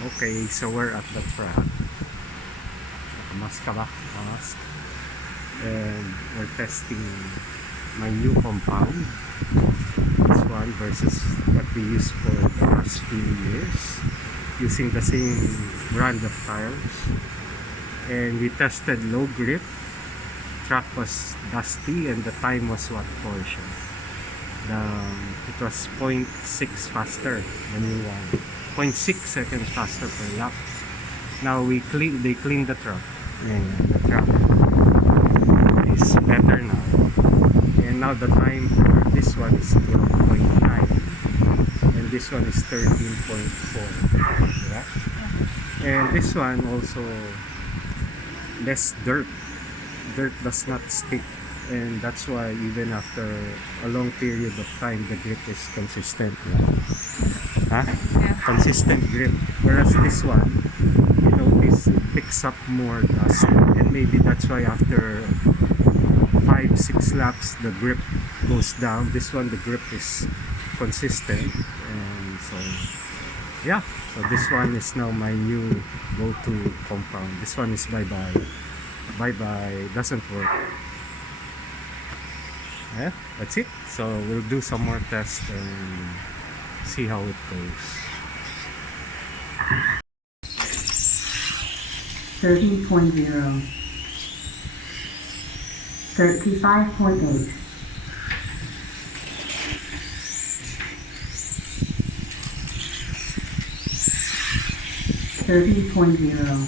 Okay, so we're at the track. Mask ka ba? Mask. And we're testing my new compound. This one versus what we used for the past few years. Using the same brand of tires. And we tested low grip. Track was dusty and the time was what, Porsha? It was 0.6 faster, the new one. 0.6 seconds faster per lap. Now they cleaned the truck, and the truck is better now. And now the time for this one is 12.9 and this one is 13.4. Yeah? And this one also less dirt does not stick, and that's why even after a long period of time the grip is consistent. Huh? Yeah. Consistent grip. Whereas this one, you notice it picks up more dust, and maybe that's why after 5-6 laps the grip goes down. This one, the grip is consistent, and so yeah. So this one is now my new go-to compound. This one is bye-bye, doesn't work. Yeah, that's it. So we'll do some more tests and see how it goes. 30.0, 35.8, 30.0,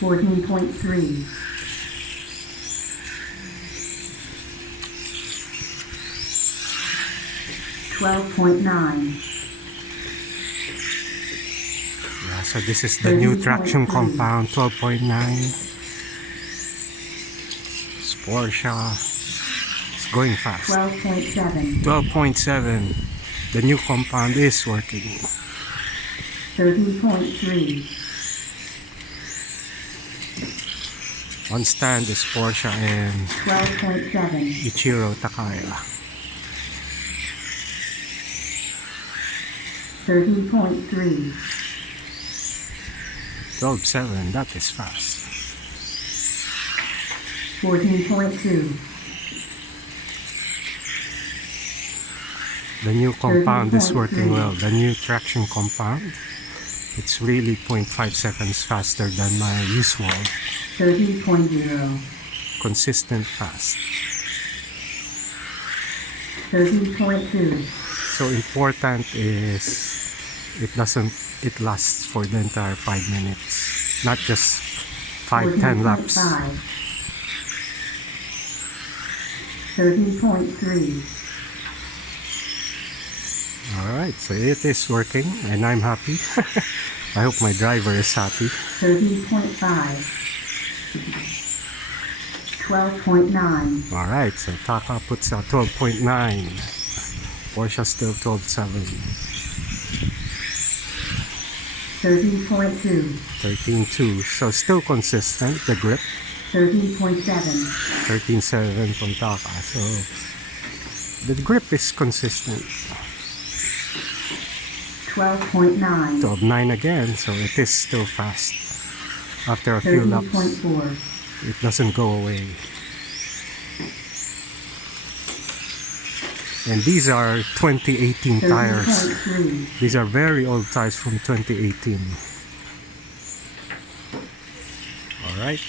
14.3, 12.9. Yeah, so this is the new traction compound, 12.9. It's Porsha. It's going fast. 12.7. 12.7. The new compound is working. 13.3. On stand is Porsha and 12.7. Ichiro Takaya. 13.3. 12.7, that is fast. 14.2. The new compound is working well. The new traction compound. It's really 0.5 seconds faster than my usual. 13.0. Consistent fast. 13.2. So important is it lasts for the entire 5 minutes, not just 5-10 laps. 13.3. Alright, so it is working and I'm happy. I hope my driver is happy. 13.5. 12.9. Alright, so Taka puts out 12.9. Porsche still 12.7. 13.2. 13.2. So still consistent, the grip. 13.7. 13.7 from Taka. So the grip is consistent. 12.9. 12.9 again, so it is still fast. After a few laps, 13.4. it doesn't go away. And these are 2018 tires. 13.3. These are very old tires from 2018. Alright.